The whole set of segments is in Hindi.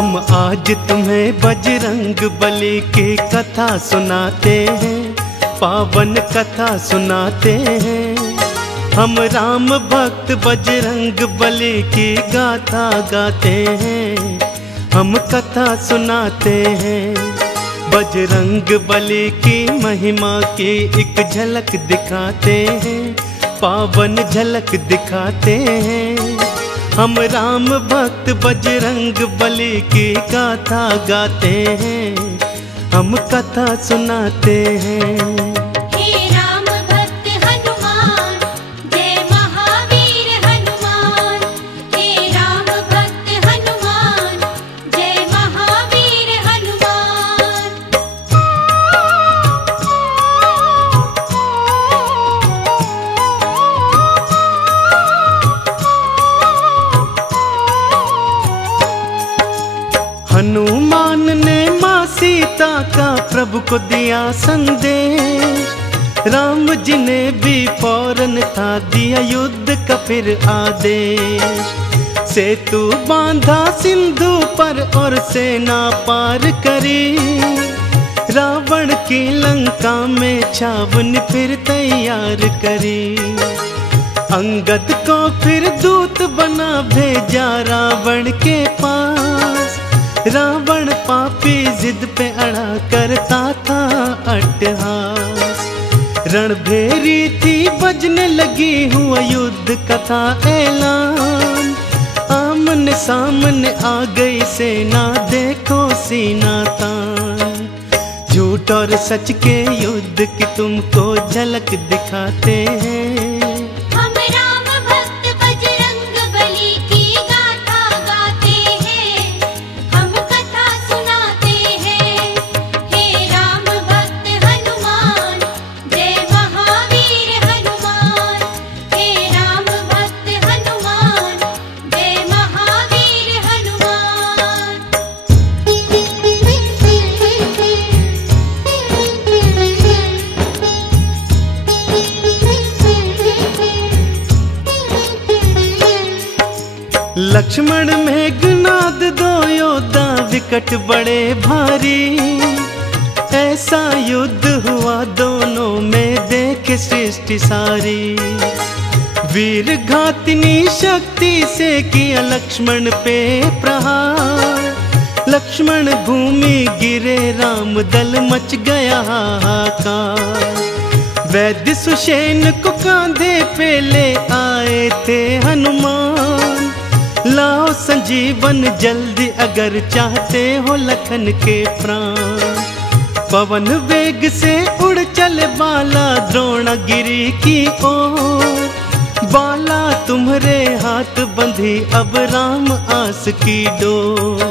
हम आज तुम्हें बजरंग बली की कथा सुनाते हैं, पावन कथा सुनाते हैं। हम राम भक्त बजरंग बली की गाथा गाते हैं, हम कथा सुनाते हैं। बजरंग बली की महिमा की एक झलक दिखाते हैं, पावन झलक दिखाते हैं। हम राम भक्त बजरंग बली की गाथा गाते हैं, हम कथा सुनाते हैं। हनुमान ने माँ सीता का प्रभु को दिया संदेश, राम जी ने भी फौरन था दिया युद्ध का फिर आदेश। सेतु बांधा सिंधु पर और सेना पार करी, रावण की लंका में छावनी फिर तैयार करी। अंगद को फिर दूत बना भेजा रावण के पास, रावण पापी जिद पे अड़ा करता था अट्टहास। रणभेरी थी बजने लगी हुआ युद्ध कथा ऐलान, आमने सामने आ गई सेना देखो सीना तान। झूठ और सच के युद्ध की तुमको झलक दिखाते हैं, लक्ष्मण मेघनाद दो योद्धा विकट बड़े भारी। ऐसा युद्ध हुआ दोनों में देख सृष्टि सारी। वीर घातिनी शक्ति से किया लक्ष्मण पे प्रहार, लक्ष्मण भूमि गिरे राम दल मच गया हाहाकार। वैद्य सुषेण को कांधे पे ले आए थे हनुमान, लाओ संजीवन जल्दी अगर चाहते हो लखन के प्राण। पवन वेग से उड़ चले बाला द्रोणगिरी की ओर, बाला तुम्हारे हाथ बंधी अब राम आस की डोर।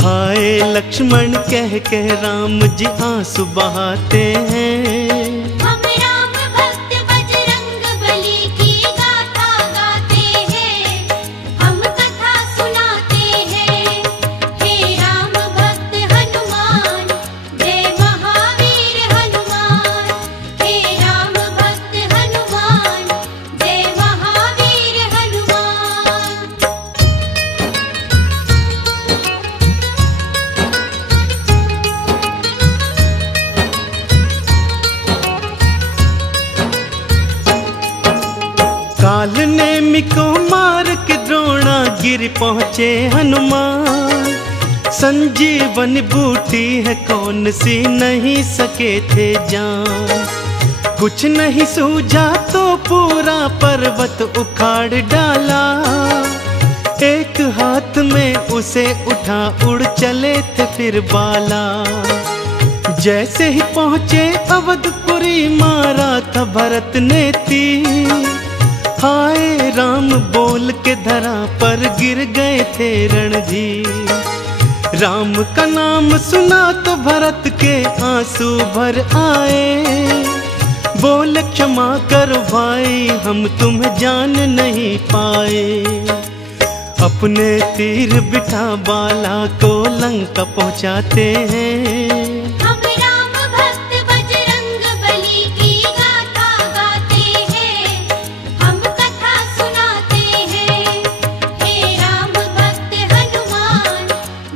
हाय लक्ष्मण कह कह राम जी आंसू बहाते हैं, काल नेमि को मार के द्रोणागिरि पहुँचे हनुमान। संजीवन बूटी है कौन सी नहीं सके थे जान, कुछ नहीं सूझा तो पूरा पर्वत उखाड़ डाला। एक हाथ में उसे उठा उड़ चले थे फिर बाला। जैसे ही पहुँचे अवधपुरी मारा था भरत ने तीर, हाय राम बोल के धरा पर गिर गए थे रणधीर। राम का नाम सुना तो भरत के आंसू भर आए, बोले क्षमा करो भाई हम तुम्हें जान नहीं पाए। अपने तीर बिठा बाला को लंका पहुँचाते हैं,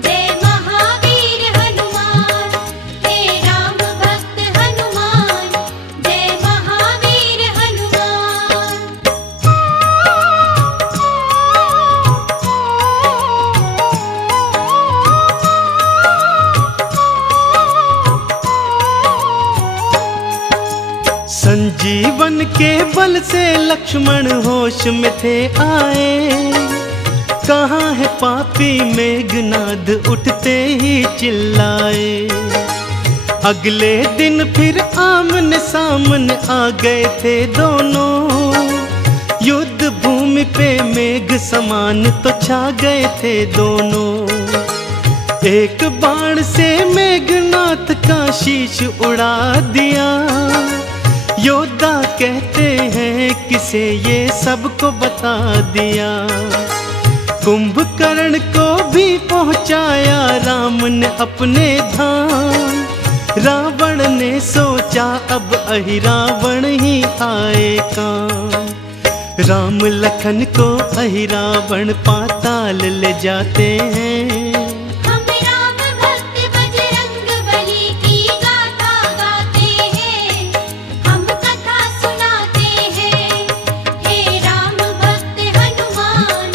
जय बाण के बल से लक्ष्मण होश में थे आए। कहाँ है पापी मेघनाद उठते ही चिल्लाए। अगले दिन फिर आमने सामने आ गए थे दोनों। युद्ध भूमि पे मेघ समान तो छा गए थे दोनों। एक बाण से मेघनाथ का शीश उड़ा दिया। योद्धा कहते हैं किसे ये सबको बता दिया। कुंभकर्ण को भी पहुंचाया राम ने अपने धाम। रावण ने सोचा अब अहिरावण ही आए काम। राम लखन को अहिरावण पाताल ले जाते हैं। हम राम भक्त बजरंग बली की गाथा गाते हैं। हम कथा सुनाते हैं। हे राम भक्त हनुमान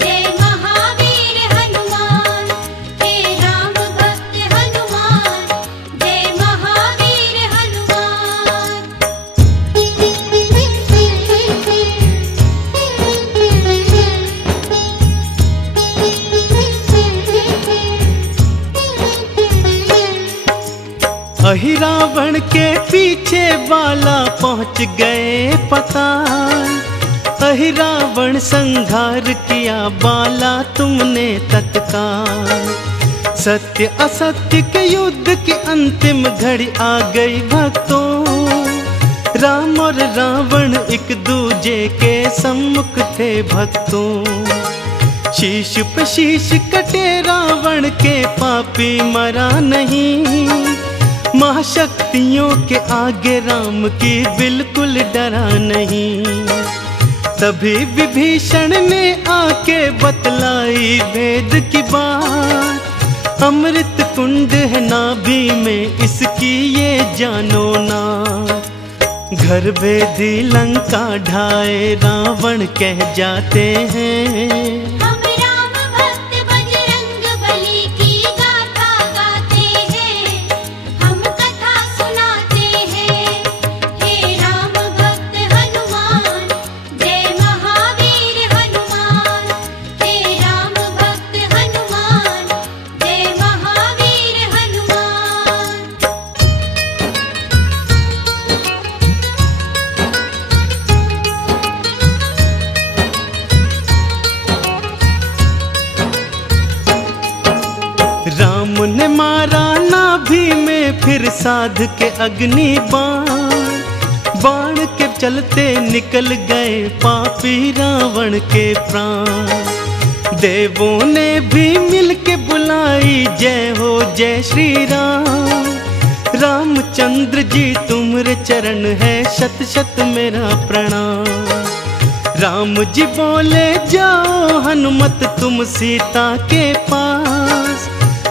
जय महावीर हनुमान। हे राम भक्त हनुमान जय महावीर हनुमान। अहिरावण के पीछे बाला पहुंच गए पताल। अहिरावण संघार किया बाला तुमने तत्काल। सत्य असत्य के युद्ध की अंतिम घड़ी आ गई भक्तों। राम और रावण एक दूजे के सम्मुख थे भक्तों। शीश पे शीश कटे रावण के पापी मरा नहीं। महाशक्तियों के आगे राम की बिल्कुल डरा नहीं। तभी विभीषण ने आके बतलाई वेद की बात। अमृत कुंड है नाभि में इसकी ये जानो ना। घर भेदी लंका ढाए रावण कह जाते हैं। हम राम भक्त बजरंग बली की गाथा गाते हैं। हम कथा सुनाते हैं। हे राम भक्त हनुमान जय महावीर हनुमान। हे राम भक्त हनुमान जय महावीर हनुमान। राम ने मारा नाभि में फिर साध के अग्नि बाण। बाण के चलते निकल गए पापी रावण के प्राण। देवों ने भी मिल के बुलाई जय हो जय श्री राम। रामचंद्र जी तुम्हारे चरण है शत शत मेरा प्रणाम। राम जी बोले जाओ हनुमत तुम सीता के पास।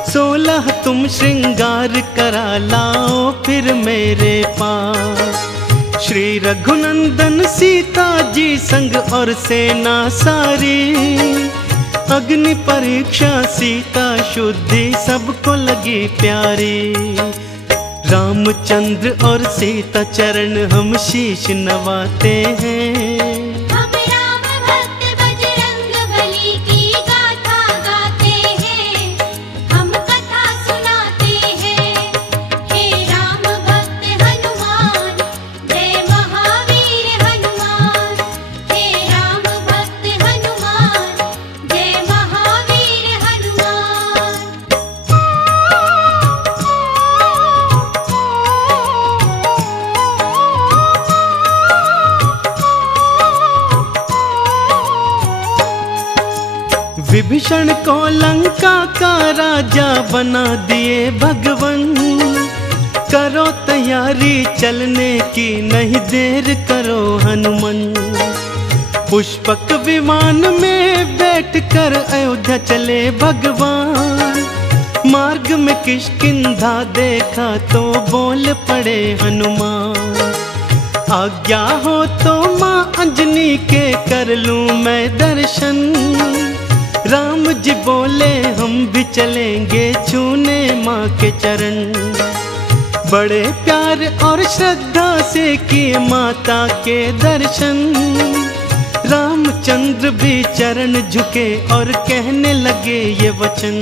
16 तुम श्रृंगार करा लाओ फिर मेरे पास। श्री रघुनंदन सीता जी संग और सेना सारी। अग्नि परीक्षा सीता शुद्धि सबको लगी प्यारी। रामचंद्र और सीता चरण हम शीश नवाते हैं। हम राम भक्त बजरंग बली की गाथा गाते हैं। हम कथा सुनाते हैं। हे राम भक्त हनुमान जय महावीर हनुमान। हे राम भक्त हनुमान जय महावीर हनुमान। विभीषण को लंका का राजा बना दिए भगवन। करो तैयारी चलने की नहीं देर करो हनुमान। पुष्पक विमान में बैठकर अयोध्या चले भगवान। मार्ग में किष्किंधा देखा तो बोल पड़े हनुमान। आज्ञा हो तो माँ अंजनी के कर लूं मैं दर्शन। राम जी बोले हम भी चलेंगे छूने माँ के चरण। बड़े प्यार और श्रद्धा से किए माता के दर्शन। रामचंद्र भी चरण झुके और कहने लगे ये वचन।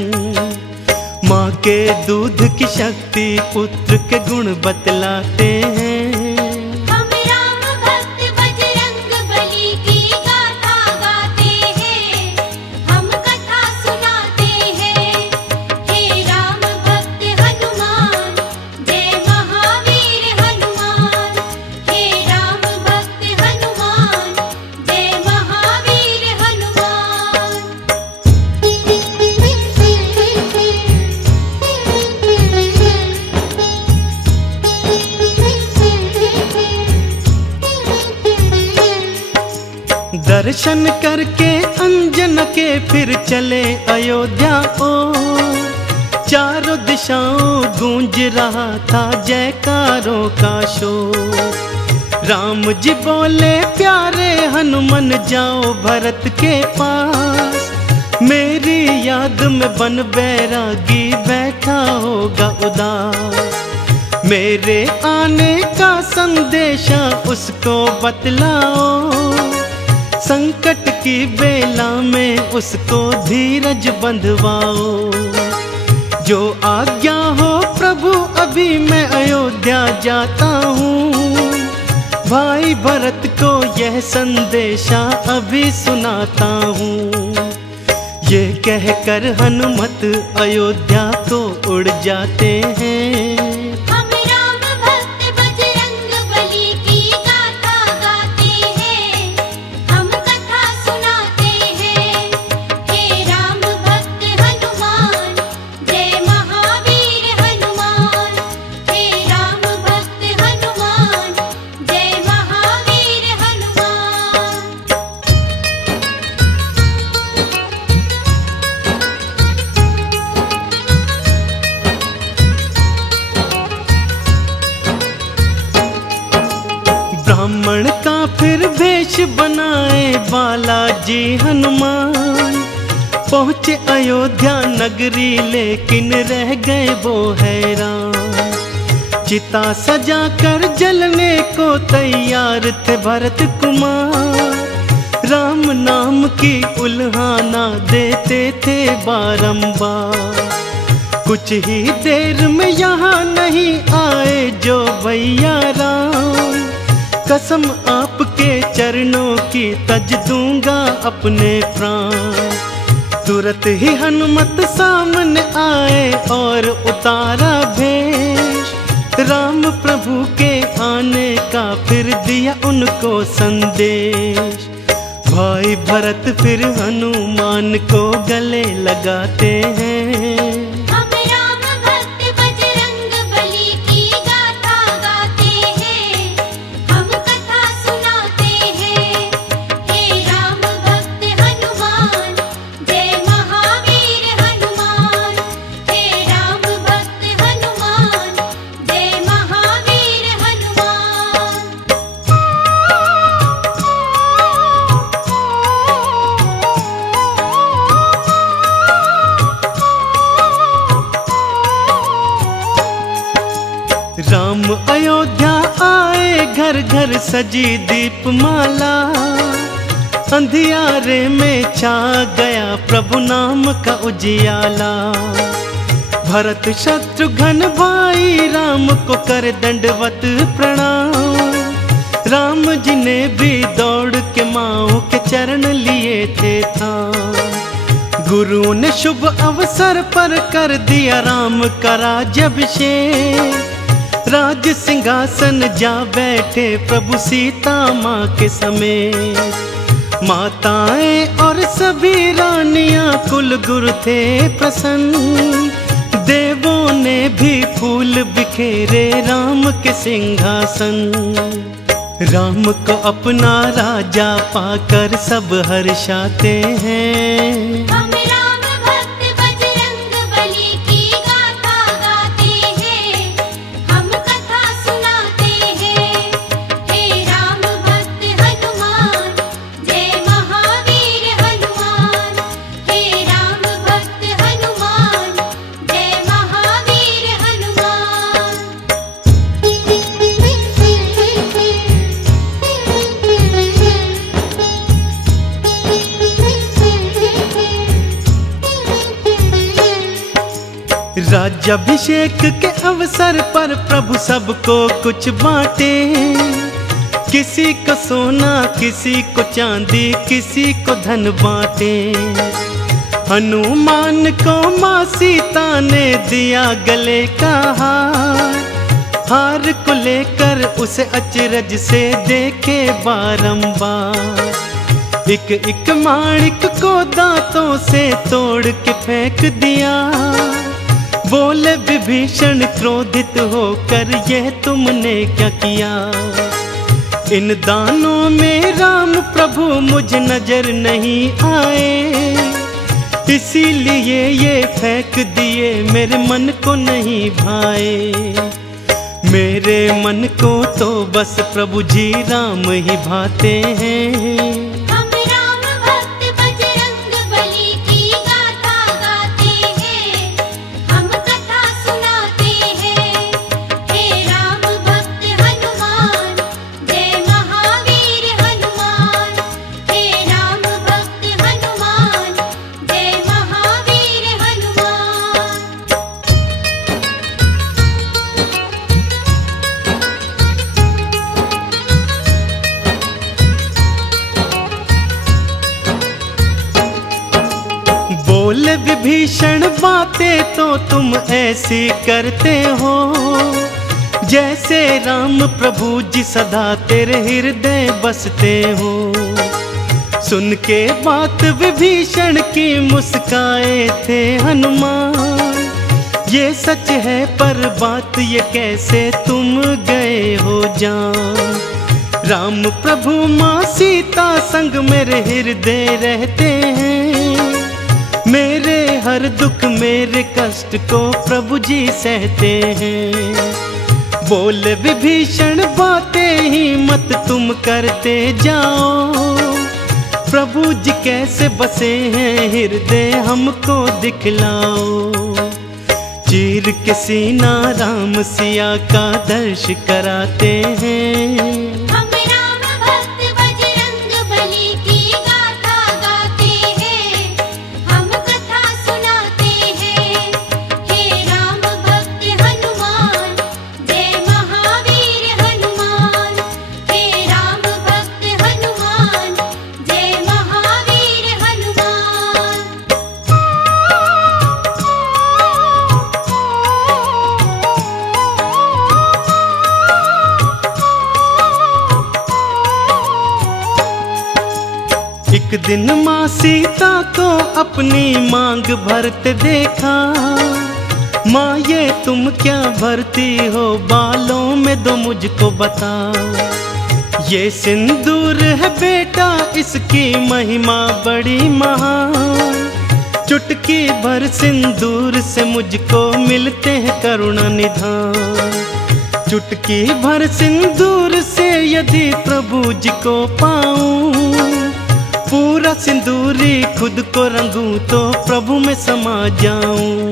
माँ के दूध की शक्ति पुत्र के गुण बतलाते हैं। हम राम भक्त बजरंग बली की गाथा गाते हैं, हम कथा सुनाते हैं। हे राम भक्त हनुमान, जय महावीर हनुमान। हे राम भक्त हनुमान, जय महावीर हनुमान। दर्शन करके अंजन के फिर चले अयोध्या ओर। चारों दिशाओं गूंज रहा था जयकारों का शोर। राम जी बोले प्यारे हनुमान जाओ भरत के पास। मेरी याद में बन बैरागी बैठा होगा उदास। मेरे आने का संदेशा उसको बतलाओ। संकट की बेला में उसको धीरज बंधवाओ। जो आज्ञा हो प्रभु अभी मैं अयोध्या जाता हूँ। भाई भरत को यह संदेशा अभी सुनाता हूँ। ये कहकर हनुमत अयोध्या को उड़ जाते हैं। हम राम भक्त बजरंग बली की गाथा गाते हैं, हम कथा सुनाते हैं। हे राम भक्त हनुमान, जय महावीर हनुमान। हे राम भक्त हनुमान, जय महावीर हनुमान। ब्राह्मण का फिर वेश बनाए बालाजी हनुमान। पहुँचे अयोध्या नगरी लेकिन रह गए वो हैरान। चिता सजा कर जलने को तैयार थे भरत कुमार। राम नाम की उल्हाना देते थे बारंबार। कुछ ही देर में यहाँ नहीं आए जो भैया राम। कसम आपके चरणों की तज दूंगा अपने प्राण। तुरंत ही हनुमत सामने आए और उतारा भेष। राम प्रभु के आने का फिर दिया उनको संदेश। भाई भरत फिर हनुमान को गले लगाते हैं। हम राम भक्त बजरंग बली की गाथा गाते हैं, हम कथा सुनाते हैं। हे राम भक्त हनुमान, जय महावीर हनुमान। हे राम भक्त हनुमान, जय महावीर हनुमान। राम अयोध्या आए घर घर सजी दीपमाला। अंधियारे में छा गया प्रभु नाम का उजियाला। भरत शत्रुघ्न भाई राम को कर दंडवत प्रणाम। राम जी ने भी दौड़ के माँ के चरण लिए थे था। गुरु ने शुभ अवसर पर कर दिया राम का राज्याभिषेक। राज सिंहासन जा बैठे प्रभु सीता माँ के समेत। माताएं और सभी रानियां कुल गुरु थे प्रसन्न। देवों ने भी फूल बिखेरे राम के सिंहासन। राम को अपना राजा पाकर सब हर्षाते हैं। हम राम भक्त बजरंग बली की गाथा गाते हैं, हम कथा सुनाते हैं। हे राम भक्त हनुमान, जय महावीर हनुमान। हे राम भक्त हनुमान, जय महावीर हनुमान। राज्याभिषेक के अवसर पर प्रभु सबको कुछ बांटे, किसी को सोना, किसी को चांदी, किसी को धन बांटे। हनुमान को माँ सीता ने दिया गले का हार, हार को लेकर उसे अचरज से देखे बारंबार। एक एक माणिक को दांतों से तोड़ के फेंक दिया, बोले विभीषण क्रोधित होकर यह तुमने क्या किया। इन दानों में राम प्रभु मुझ नजर नहीं आए, इसीलिए ये फेंक दिए, मेरे मन को नहीं भाए। मेरे मन को तो बस प्रभु जी राम ही भाते हैं। हम राम भक्त बजरंग बली की गाथा गाते हैं, हम कथा सुनाते हैं। हे राम भक्त हनुमान, जय महावीर हनुमान। हे राम भक्त हनुमान, जय महावीर हनुमान। बोले विभीषण बातें तो तुम ऐसी करते हो, जैसे राम प्रभु जी सदा तेरे हृदय बसते हो। सुन के बात विभीषण की मुस्काए थे हनुमान, ये सच है पर बात ये कैसे तुम गए हो जान। राम प्रभु माँ सीता संग मेरे हृदय रहते हैं, मेरे हर दुख मेरे कष्ट को प्रभु जी सहते हैं। बोले विभीषण बातें ही मत तुम करते जाओ, प्रभु जी कैसे बसे हैं हृदय हमको दिखलाओ। चीर के सीना राम सिया का दर्श कराते हैं। हम राम भक्त बजरंग बली की गाथा गाते हैं, हम कथा सुनाते हैं। हे राम भक्त हनुमान, जय महावीर हनुमान। हे राम भक्त हनुमान, जय महावीर हनुमान। एक दिन माँ सीता को अपनी मांग भरते देखा, माँ ये तुम क्या भरती हो बालों में दो मुझको बताओ। ये सिंदूर है बेटा इसकी महिमा बड़ी महान, चुटकी भर सिंदूर से मुझको मिलते हैं करुणा निधान। चुटकी भर सिंदूर से यदि प्रभु जी को पाऊं, पूरा सिंदूरी खुद को रंगूं तो प्रभु में समा जाऊं।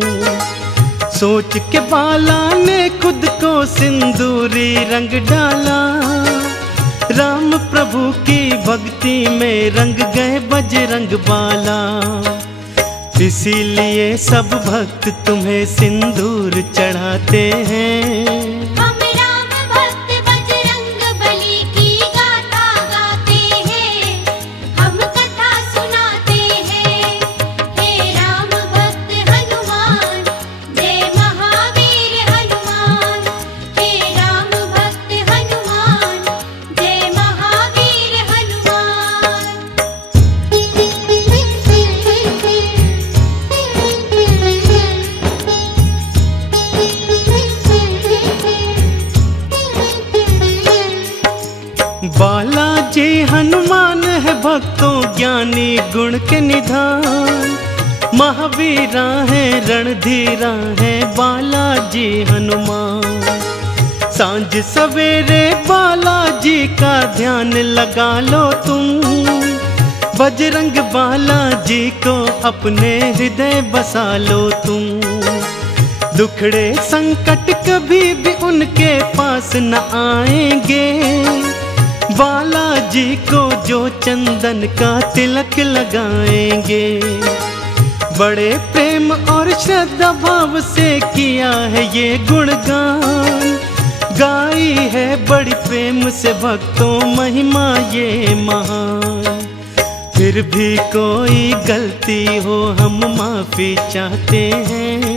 सोच के बाला ने खुद को सिंदूरी रंग डाला, राम प्रभु की भक्ति में रंग गए बजरंग बाला। इसीलिए सब भक्त तुम्हें सिंदूर चढ़ाते हैं। हम राम भक्त बजरंग बली की गाथा गाते हैं, हम कथा सुनाते हैं। हे राम भक्त हनुमान, जय महावीर हनुमान। हे राम भक्त हनुमान, जय महावीर हनुमान। बालाजी हनुमान है भक्तों ज्ञानी गुण के निधान, महावीरा है रणधीरा है बालाजी हनुमान। सांझ सवेरे बालाजी का ध्यान लगा लो तुम, बजरंग बालाजी को अपने हृदय बसा लो तुम। दुखड़े संकट कभी भी उनके पास न आएंगे, बालाजी को जो चंदन का तिलक लगाएंगे। बड़े प्रेम और श्रद्धा भाव से किया है ये गुणगान, गाई है बड़ी प्रेम से भक्तों महिमा ये महान। फिर भी कोई गलती हो हम माफी चाहते हैं,